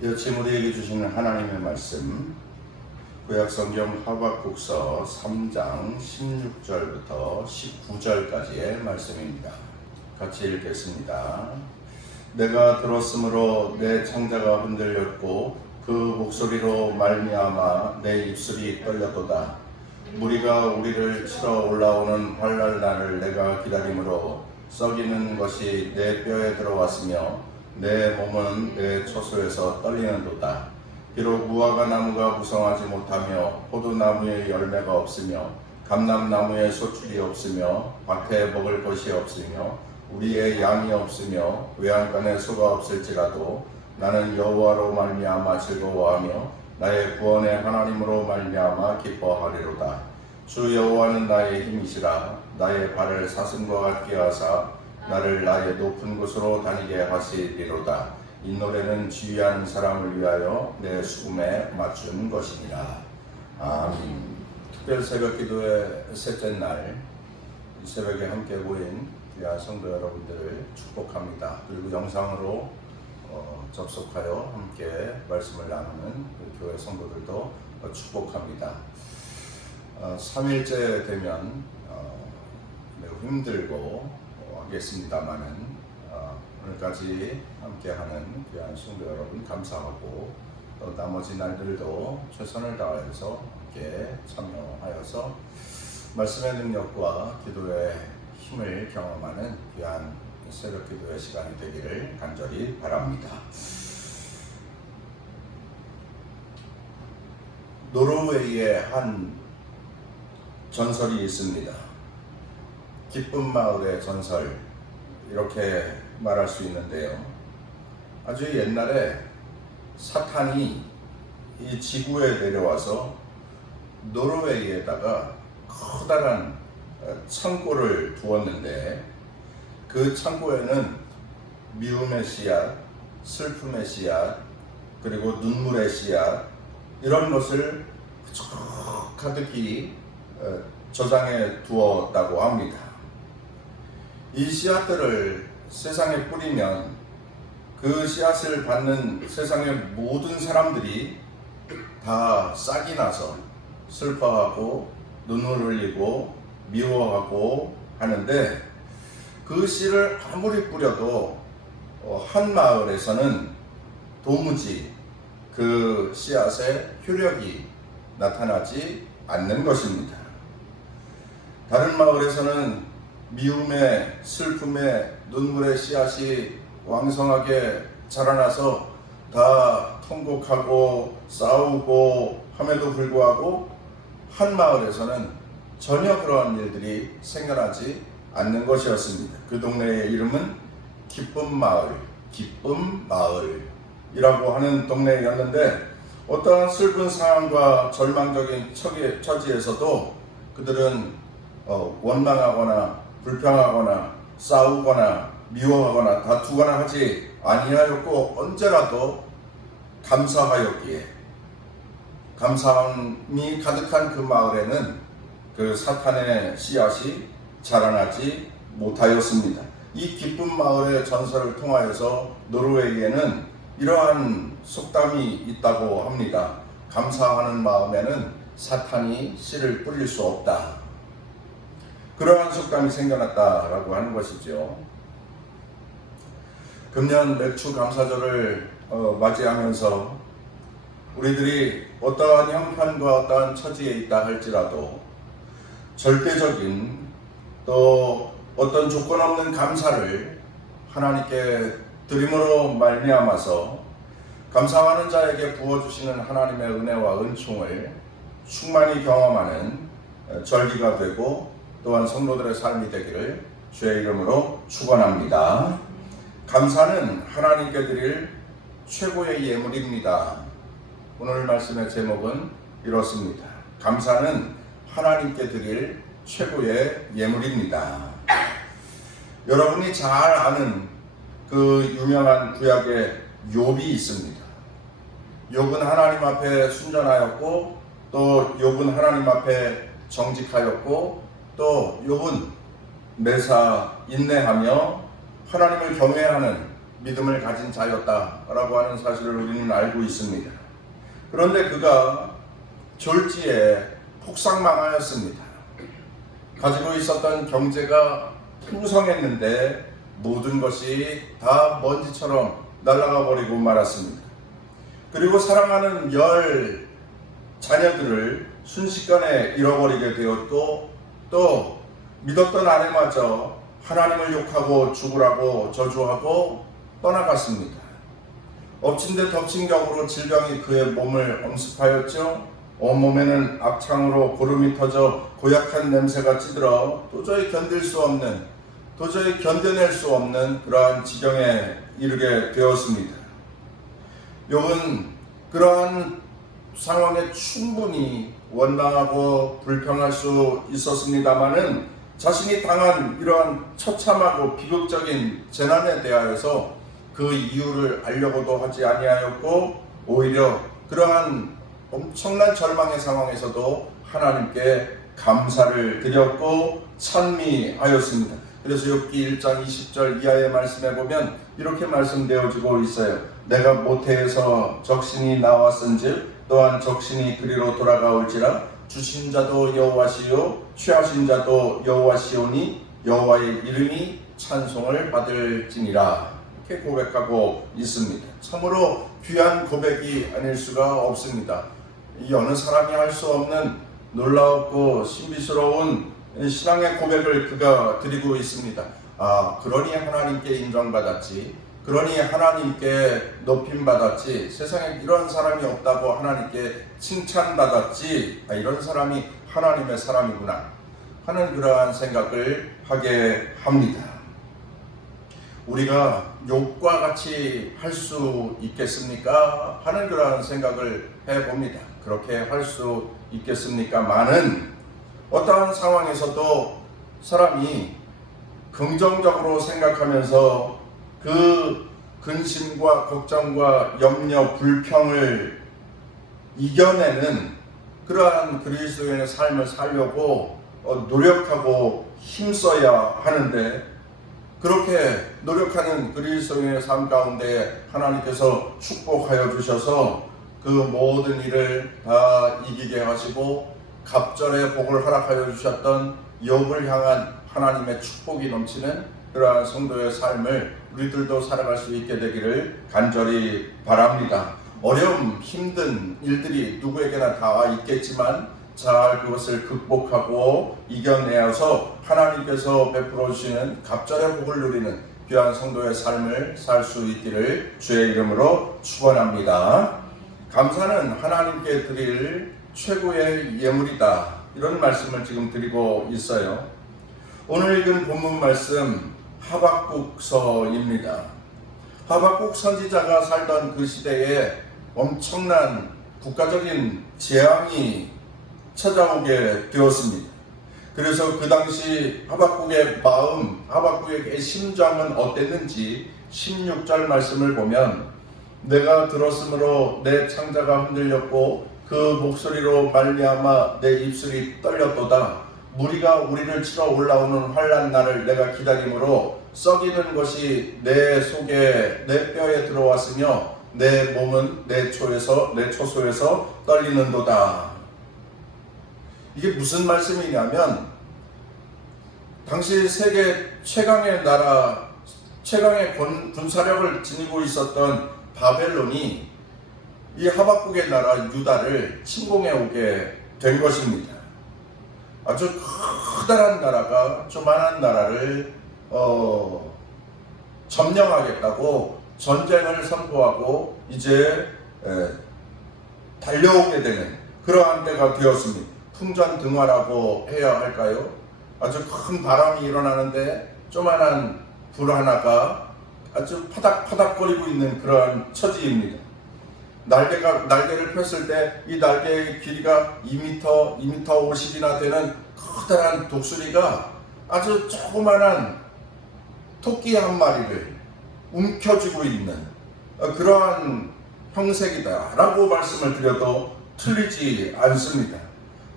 여침 우리에게 주시는 하나님의 말씀, 구약성경 하박국서 3장 16절부터 19절까지의 말씀입니다. 같이 읽겠습니다. 내가 들었으므로 내 창자가 흔들렸고 그 목소리로 말미암아 내 입술이 떨렸도다. 무리가 우리를 치러 올라오는 환날 날을 내가 기다림으로 썩이는 것이 내 뼈에 들어왔으며 내 몸은 내 처소에서 떨리는도다. 비록 무화과 나무가 무성하지 못하며 포도나무에 열매가 없으며 감람나무에 소출이 없으며 밭에 먹을 것이 없으며 우리의 양이 없으며 외양간에 소가 없을지라도 나는 여호와로 말미암아 즐거워하며 나의 구원의 하나님으로 말미암아 기뻐하리로다. 주 여호와는 나의 힘이시라. 나의 발을 사슴과 같게 하사 나를 나의 높은 곳으로 다니게 하시리로다. 이 노래는 지휘하는 사람을 위하여 내 수금에 맞춘 것이니라. 아멘. 특별 새벽 기도의 셋째 날, 이 새벽에 함께 모인 귀한 성도 여러분들을 축복합니다. 그리고 영상으로 접속하여 함께 말씀을 나누는 교회 성도들도 축복합니다. 3일째 되면 매우 힘들고 하겠습니다만은 오늘까지 함께하는 귀한 성도 여러분 감사하고 또 나머지 날들도 최선을 다하여서 함께 참여하여서 말씀의 능력과 기도의 힘을 경험하는 귀한 새벽 기도의 시간이 되기를 간절히 바랍니다. 노르웨이에 한 전설이 있습니다. 기쁜 마을의 전설, 이렇게 말할 수 있는데요. 아주 옛날에 사탄이 이 지구에 내려와서 노르웨이에다가 커다란 창고를 두었는데, 그 창고에는 미움의 씨앗, 슬픔의 씨앗, 그리고 눈물의 씨앗, 이런 것을 가득히 저장해 두었다고 합니다. 이 씨앗들을 세상에 뿌리면 그 씨앗을 받는 세상의 모든 사람들이 다 싹이 나서 슬퍼하고 눈물 흘리고 미워하고 하는데, 그 씨를 아무리 뿌려도 한 마을에서는 도무지 그 씨앗의 효력이 나타나지 않는 것입니다. 다른 마을에서는 미움의, 슬픔의, 눈물의 씨앗이 왕성하게 자라나서 다 통곡하고 싸우고 함에도 불구하고 한 마을에서는 전혀 그러한 일들이 생겨나지 않는 것이었습니다. 그 동네의 이름은 기쁜 마을이라고 하는 동네였는데, 어떠한 슬픈 상황과 절망적인 처지에서도 그들은 원망하거나 불평하거나 싸우거나 미워하거나 다투거나 하지 아니하였고, 언제라도 감사하였기에, 감사함이 가득한 그 마을에는 그 사탄의 씨앗이 자라나지 못하였습니다. 이 기쁜 마을의 전설을 통하여서 노르웨이에는 이러한 속담이 있다고 합니다. 감사하는 마음에는 사탄이 씨를 뿌릴 수 없다. 그러한 속담이 생겨났다라고 하는 것이죠. 금년 맥주 감사절을 맞이하면서 우리들이 어떠한 형편과 어떠한 처지에 있다 할지라도 절대적인 또 어떤 조건 없는 감사를 하나님께 드림으로 말미암아서 감사하는 자에게 부어주시는 하나님의 은혜와 은총을 충만히 경험하는 절기가 되고 또한 성도들의 삶이 되기를 주의 이름으로 축원합니다. 감사는 하나님께 드릴 최고의 예물입니다. 오늘 말씀의 제목은 이렇습니다. 감사는 하나님께 드릴 최고의 예물입니다. 여러분이 잘 아는 그 유명한 구약의 욥이 있습니다. 욥은 하나님 앞에 순전하였고, 또 욥은 하나님 앞에 정직하였고, 또 욥은 매사 인내하며 하나님을 경외하는 믿음을 가진 자였다라고 하는 사실을 우리는 알고 있습니다. 그런데 그가 졸지에 폭삭망하였습니다. 가지고 있었던 경제가 풍성했는데 모든 것이 다 먼지처럼 날아가 버리고 말았습니다. 그리고 사랑하는 10 자녀들을 순식간에 잃어버리게 되었고, 또 믿었던 아내마저 하나님을 욕하고 죽으라고 저주하고 떠나갔습니다. 엎친 데 덮친 격으로 질병이 그의 몸을 엄습하였죠. 온몸에는 악창으로 고름이 터져 고약한 냄새가 찌들어 도저히 견뎌낼 수 없는 그러한 지경에 이르게 되었습니다. 욥은 그러한 상황에 충분히 원망하고 불평할 수 있었습니다마는 자신이 당한 이러한 처참하고 비극적인 재난에 대하여서 그 이유를 알려고도 하지 아니하였고, 오히려 그러한 엄청난 절망의 상황에서도 하나님께 감사를 드렸고 찬미하였습니다. 그래서 욥기 1장 20절 이하의 말씀에 보면 이렇게 말씀되어지고 있어요. 내가 모태에서 적신이 나왔은즉 또한 적신이 그리로 돌아가올지라. 주신 자도 여호와시요 취하신 자도 여호와시오니 여호와의 이름이 찬송을 받을지니라. 이렇게 고백하고 있습니다. 참으로 귀한 고백이 아닐 수가 없습니다. 이 어느 사람이 할 수 없는 놀라웠고 신비스러운 신앙의 고백을 그가 드리고 있습니다. 그러니 하나님께 인정받았지, 그러니 하나님께 높임받았지, 세상에 이런 사람이 없다고 하나님께 칭찬받았지, 이런 사람이 하나님의 사람이구나 하는 그러한 생각을 하게 합니다. 우리가 욥과 같이 할 수 있겠습니까? 하는 그러한 생각을 해봅니다. 그렇게 할 수 있겠습니까? 많은 어떠한 상황에서도 사람이 긍정적으로 생각하면서 그 근심과 걱정과 염려, 불평을 이겨내는 그러한 그리스도인의 삶을 살려고 노력하고 힘써야 하는데, 그렇게 노력하는 그리스도인의 삶 가운데 하나님께서 축복하여 주셔서 그 모든 일을 다 이기게 하시고 갑절의 복을 허락하여 주셨던 욥을 향한 하나님의 축복이 넘치는 그러한 성도의 삶을 우리들도 살아갈 수 있게 되기를 간절히 바랍니다. 어려움, 힘든 일들이 누구에게나 다 있겠지만 잘 그것을 극복하고 이겨내어서 하나님께서 베풀어 주시는 갑절의 복을 누리는 귀한 성도의 삶을 살 수 있기를 주의 이름으로 축원합니다. 감사는 하나님께 드릴 최고의 예물이다, 이런 말씀을 지금 드리고 있어요. 오늘 읽은 본문 말씀 하박국서입니다. 하박국 선지자가 살던 그 시대에 엄청난 국가적인 재앙이 찾아오게 되었습니다. 그래서 그 당시 하박국의 마음, 하박국의 심정은 어땠는지 16절 말씀을 보면, 내가 들었으므로 내 창자가 흔들렸고 그 목소리로 말미암아 내 입술이 떨렸도다. 무리가 우리를 치러 올라오는 환난 날을 내가 기다림으로 썩이는 것이 내 속에 내 뼈에 들어왔으며 내 몸은 내 초소에서 떨리는도다. 이게 무슨 말씀이냐면, 당시 세계 최강의 나라, 최강의 군사력을 지니고 있었던 바벨론이 이 하박국의 나라 유다를 침공해 오게 된 것입니다. 아주 커다란 나라가 조만한 나라를 점령하겠다고 전쟁을 선포하고 이제 달려오게 되는 그러한 때가 되었습니다. 풍전등화라고 해야 할까요? 아주 큰 바람이 일어나는데 조만한 불 하나가 아주 파닥파닥거리고 있는 그러한 처지입니다. 날개를 폈을 때 이 날개의 길이가 2m 50이나 되는 커다란 독수리가 아주 조그만한 토끼 한 마리를 움켜쥐고 있는 그러한 형색이다 라고 말씀을 드려도 틀리지 않습니다.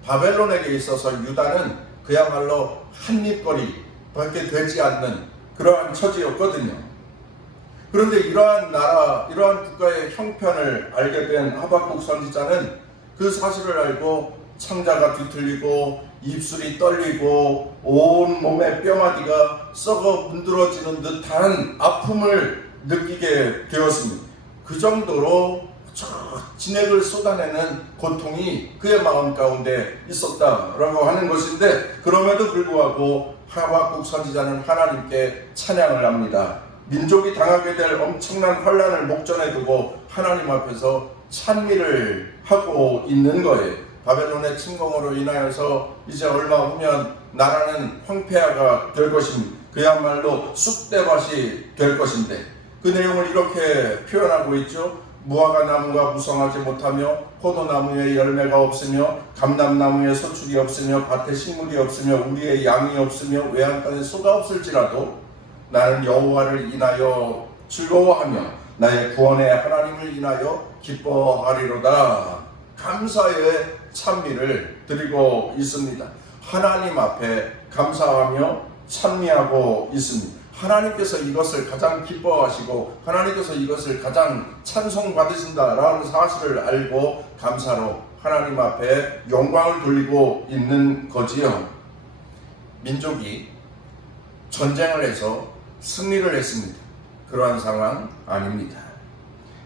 바벨론에게 있어서 유다는 그야말로 한입거리밖에 되지 않는 그러한 처지였거든요. 그런데 이러한 나라, 이러한 국가의 형편을 알게 된 하박국 선지자는 그 사실을 알고 창자가 뒤틀리고 입술이 떨리고 온 몸의 뼈마디가 썩어 문드러지는 듯한 아픔을 느끼게 되었습니다. 그 정도로 진액을 쏟아내는 고통이 그의 마음 가운데 있었다라고 하는 것인데, 그럼에도 불구하고 하박국 선지자는 하나님께 찬양을 합니다. 민족이 당하게 될 엄청난 환난을 목전에 두고 하나님 앞에서 찬미를 하고 있는 거예요. 바벨론의 침공으로 인하여서 이제 얼마 후면 나라는 황폐화가 될 것입니다. 그야말로 쑥대밭이 될 것인데, 그 내용을 이렇게 표현하고 있죠. 무화과 나무가 무성하지 못하며 포도나무에 열매가 없으며 감람나무에 소출이 없으며 밭에 식물이 없으며 우리의 양이 없으며 외양간에 소가 없을지라도 나는 여호와를 인하여 즐거워하며 나의 구원의 하나님을 인하여 기뻐하리로다. 감사의 찬미를 드리고 있습니다. 하나님 앞에 감사하며 찬미하고 있습니다. 하나님께서 이것을 가장 기뻐하시고 하나님께서 이것을 가장 찬송받으신다라는 사실을 알고 감사로 하나님 앞에 영광을 돌리고 있는 거지요. 민족이 전쟁을 해서 승리를 했습니다. 그러한 상황 아닙니다.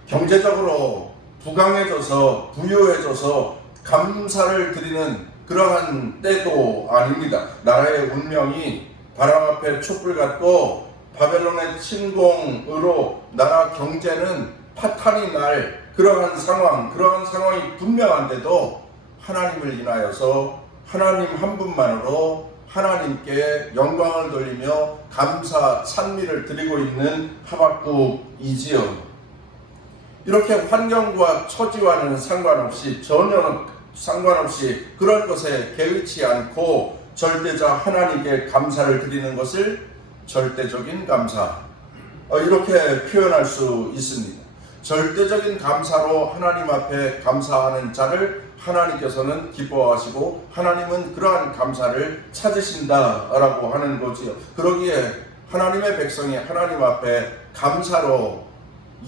경제적으로 부강해져서 부유해져서 감사를 드리는 그러한 때도 아닙니다. 나라의 운명이 바람 앞에 촛불 같고 바벨론의 침공으로 나라 경제는 파탄이 날 그러한 상황이 분명한데도 하나님을 인하여서 하나님 한 분만으로 하나님께 영광을 돌리며 감사 찬미를 드리고 있는 하박국이지요. 이렇게 환경과 처지와는 전혀 상관없이 그런 것에 개의치 않고 절대자 하나님께 감사를 드리는 것을 절대적인 감사, 이렇게 표현할 수 있습니다. 절대적인 감사로 하나님 앞에 감사하는 자를 하나님께서는 기뻐하시고 하나님은 그러한 감사를 찾으신다라고 하는 거지요. 그러기에 하나님의 백성이 하나님 앞에 감사로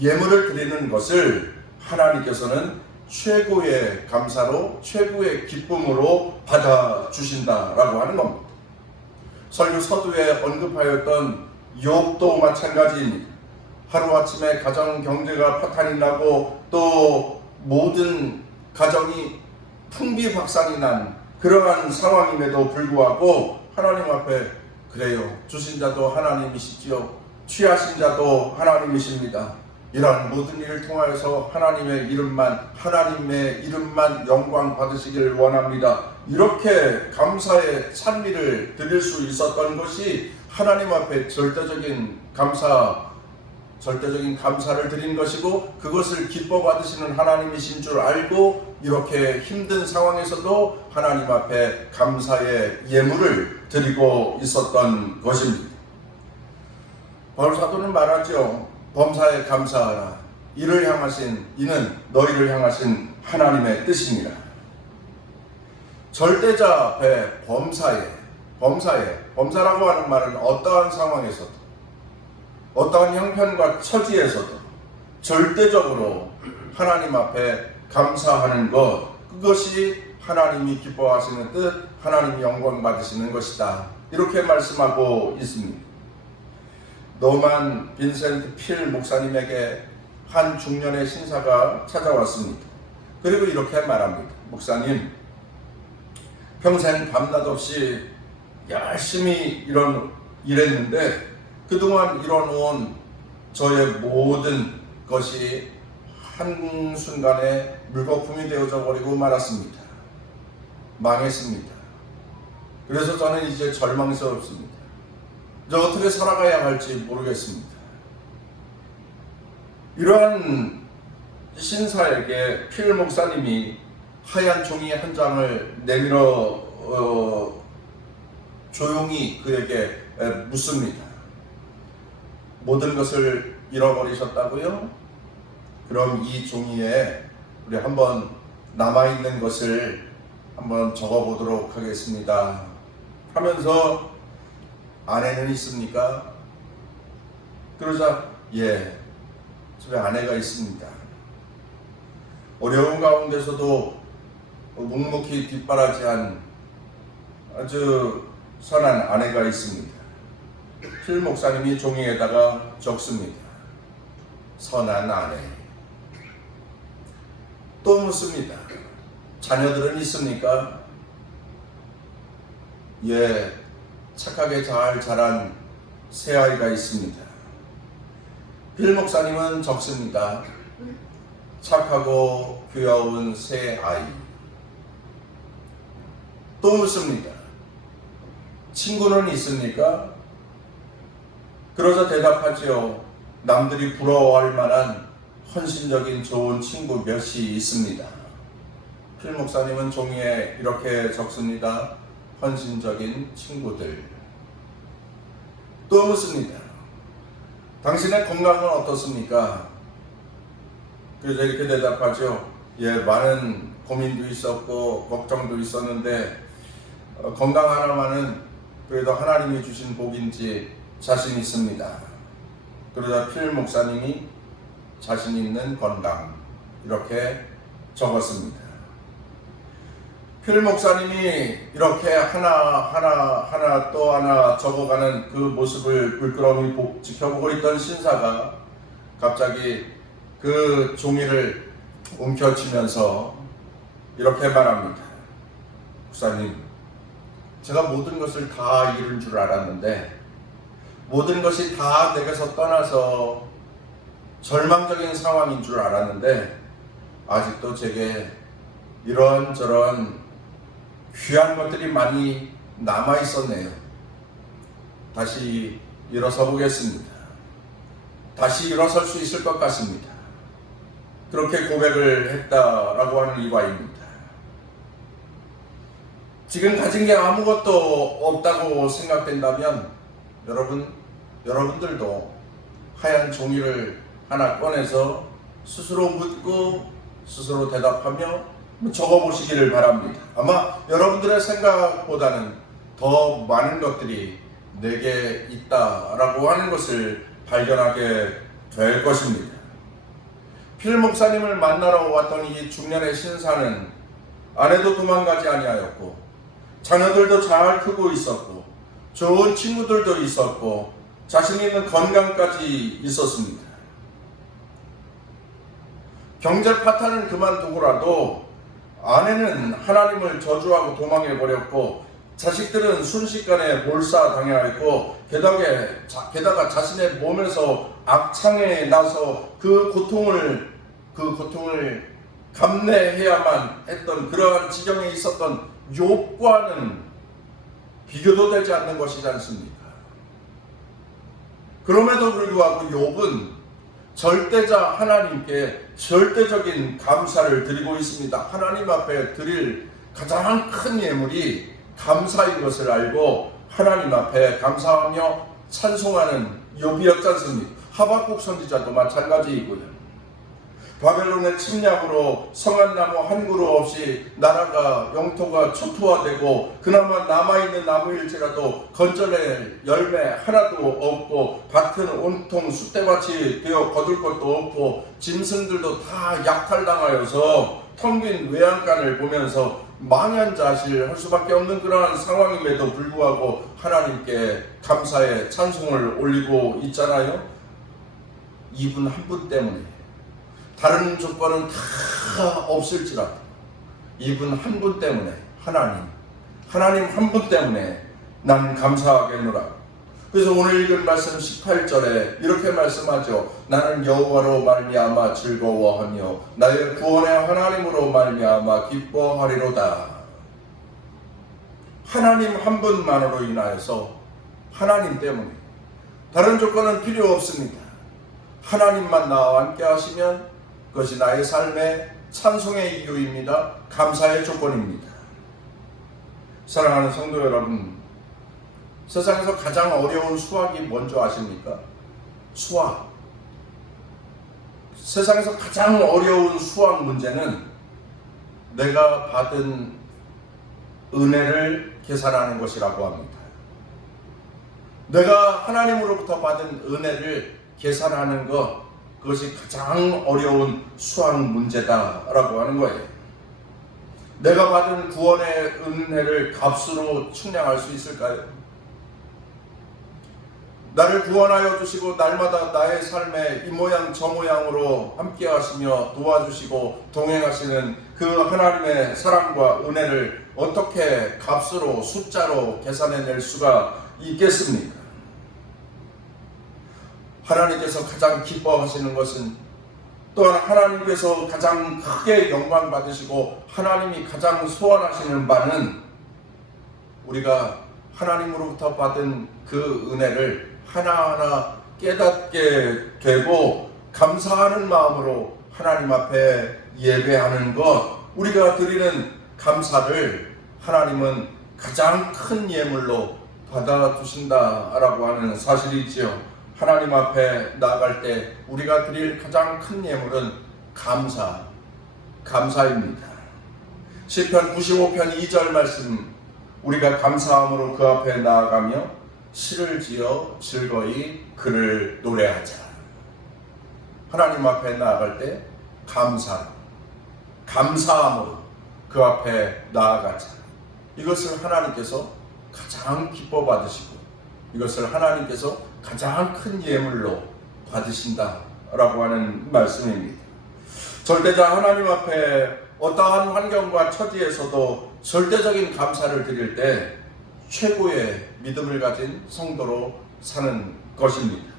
예물을 드리는 것을 하나님께서는 최고의 감사로 최고의 기쁨으로 받아주신다라고 하는 겁니다. 설교 서두에 언급하였던 욥도 마찬가지입니다. 하루아침에 가정 경제가 파탄이 나고 또 모든 가정이 풍비박산이 난 그러한 상황임에도 불구하고 하나님 앞에 그래요, 주신 자도 하나님이시지요, 취하신 자도 하나님이십니다. 이러한 모든 일을 통하여서 하나님의 이름만 영광 받으시기를 원합니다. 이렇게 감사의 찬미를 드릴 수 있었던 것이 하나님 앞에 절대적인 감사를 드린 것이고, 그것을 기뻐 받으시는 하나님이신 줄 알고 이렇게 힘든 상황에서도 하나님 앞에 감사의 예물을 드리고 있었던 것입니다. 바울 사도는 말하죠. 범사에 감사하라. 이는 너희를 향하신 하나님의 뜻이니라. 절대자 앞에 범사라고 하는 말은 어떠한 상황에서도 어떠한 형편과 처지에서도 절대적으로 하나님 앞에 감사하는 것, 그것이 하나님이 기뻐하시는 뜻, 하나님이 영광 받으시는 것이다. 이렇게 말씀하고 있습니다. 노만 빈센트 필 목사님에게 한 중년의 신사가 찾아왔습니다. 그리고 이렇게 말합니다. 목사님, 평생 밤낮 없이 열심히 일했는데 그동안 이뤄놓은 저의 모든 것이 한순간에 물거품이 되어져 버리고 말았습니다. 망했습니다. 그래서 저는 이제 절망스럽습니다. 저 어떻게 살아가야 할지 모르겠습니다. 이러한 신사에게 필 목사님이 하얀 종이 한 장을 내밀어 조용히 그에게 묻습니다. 모든 것을 잃어버리셨다고요? 그럼 이 종이에 우리 한번 남아있는 것을 한번 적어보도록 하겠습니다. 하면서 아내는 있습니까? 그러자 예, 집에 아내가 있습니다. 어려운 가운데서도 묵묵히 뒷바라지한 아주 선한 아내가 있습니다. 필 목사님이 종이에다가 적습니다. 선한 아내. 또 묻습니다. 자녀들은 있습니까? 예, 착하게 잘 자란 새아이가 있습니다. 필 목사님은 적습니다. 착하고 귀여운 새아이. 또 묻습니다. 친구는 있습니까? 그러자 대답하지요. 남들이 부러워할 만한 헌신적인 좋은 친구 몇이 있습니다. 필 목사님은 종이에 이렇게 적습니다. 헌신적인 친구들. 또 묻습니다. 당신의 건강은 어떻습니까? 그래서 이렇게 대답하죠. 예, 많은 고민도 있었고 걱정도 있었는데 건강 하나만은 그래도 하나님이 주신 복인지 자신 있습니다. 그러자 필 목사님이 자신 있는 건강 이렇게 적었습니다. 필 목사님이 이렇게 하나 또 하나 적어가는 그 모습을 물끄러미 지켜보고 있던 신사가 갑자기 그 종이를 움켜쥐면서 이렇게 말합니다. 목사님, 제가 모든 것을 다 잃은 줄 알았는데 모든 것이 다 내게서 떠나서 절망적인 상황인 줄 알았는데 아직도 제게 이런저런 귀한 것들이 많이 남아 있었네요. 다시 일어서 보겠습니다. 다시 일어설 수 있을 것 같습니다. 그렇게 고백을 했다라고 하는 일화입니다. 지금 가진 게 아무것도 없다고 생각된다면 여러분들도 하얀 종이를 하나 꺼내서 스스로 묻고 스스로 대답하며 적어보시기를 바랍니다. 아마 여러분들의 생각보다는 더 많은 것들이 내게 있다라고 하는 것을 발견하게 될 것입니다. 필 목사님을 만나러 왔던 이 중년의 신사는 아내도 도망가지 아니하였고 자녀들도 잘 크고 있었고 좋은 친구들도 있었고 자신 있는 건강까지 있었습니다. 경제 파탄은 그만두고라도 아내는 하나님을 저주하고 도망해버렸고 자식들은 순식간에 몰사당하였고 게다가 자신의 몸에서 악창에 나서 그 고통을 감내해야만 했던 그러한 지경에 있었던 욥과는 비교도 되지 않는 것이지 않습니까? 그럼에도 불구하고 욥은 절대자 하나님께 절대적인 감사를 드리고 있습니다. 하나님 앞에 드릴 가장 큰 예물이 감사인 것을 알고 하나님 앞에 감사하며 찬송하는 욥이었지 않습니까? 하박국 선지자도 마찬가지이고요. 바벨론의 침략으로 성한나무 한 그루 없이 나라가 영토가 초토화되고 그나마 남아있는 나무일지라도 건져낼 열매 하나도 없고 밭은 온통 쑥대밭이 되어 거둘 것도 없고 짐승들도 다 약탈당하여서 텅 빈 외양간을 보면서 망연자실할 수밖에 없는 그러한 상황임에도 불구하고 하나님께 감사의 찬송을 올리고 있잖아요. 이분 한 분 때문에 다른 조건은 다 없을지라도 이분 한 분 때문에 하나님 한 분 때문에 나는 감사하겠노라. 그래서 오늘 읽은 말씀 18절에 이렇게 말씀하죠. 나는 여호와로 말미암아 즐거워하며 나의 구원의 하나님으로 말미암아 기뻐하리로다. 하나님 한 분만으로 인하여서 하나님 때문에 다른 조건은 필요 없습니다. 하나님만 나와 함께 하시면 그것이 나의 삶의 찬송의 이유입니다. 감사의 조건입니다. 사랑하는 성도 여러분, 세상에서 가장 어려운 수학이 뭔지 아십니까? 수학. 세상에서 가장 어려운 수학 문제는 내가 받은 은혜를 계산하는 것이라고 합니다. 내가 하나님으로부터 받은 은혜를 계산하는 것, 그것이 가장 어려운 수학 문제다라고 하는 거예요. 내가 받은 구원의 은혜를 값으로 측량할 수 있을까요? 나를 구원하여 주시고 날마다 나의 삶에 이 모양 저 모양으로 함께 하시며 도와주시고 동행하시는 그 하나님의 사랑과 은혜를 어떻게 값으로 숫자로 계산해낼 수가 있겠습니까? 하나님께서 가장 기뻐하시는 것은, 또한 하나님께서 가장 크게 영광 받으시고 하나님이 가장 소원하시는 바는 우리가 하나님으로부터 받은 그 은혜를 하나하나 깨닫게 되고 감사하는 마음으로 하나님 앞에 예배하는 것, 우리가 드리는 감사를 하나님은 가장 큰 예물로 받아주신다라고 하는 사실이지요. 하나님 앞에 나아갈 때 우리가 드릴 가장 큰 예물은 감사입니다. 시편 95편 2절 말씀, 우리가 감사함으로 그 앞에 나아가며 시를 지어 즐거이 그를 노래하자. 하나님 앞에 나아갈 때 감사함으로 그 앞에 나아가자. 이것을 하나님께서 가장 기뻐 받으시고 이것을 하나님께서 가장 큰 예물로 받으신다라고 하는 말씀입니다. 절대자 하나님 앞에 어떠한 환경과 처지에서도 절대적인 감사를 드릴 때 최고의 믿음을 가진 성도로 사는 것입니다.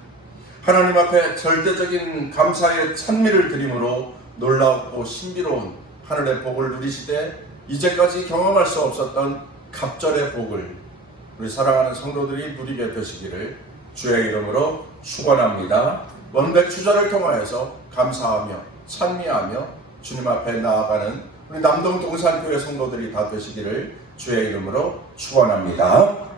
하나님 앞에 절대적인 감사의 찬미를 드림으로 놀랍고 신비로운 하늘의 복을 누리시되 이제까지 경험할 수 없었던 갑절의 복을 우리 사랑하는 성도들이 누리게 되시기를 주의 이름으로 축원합니다. 원백 주자를 통하여서 감사하며 찬미하며 주님 앞에 나아가는 우리 남동 동산교회 성도들이 다 되시기를 주의 이름으로 축원합니다.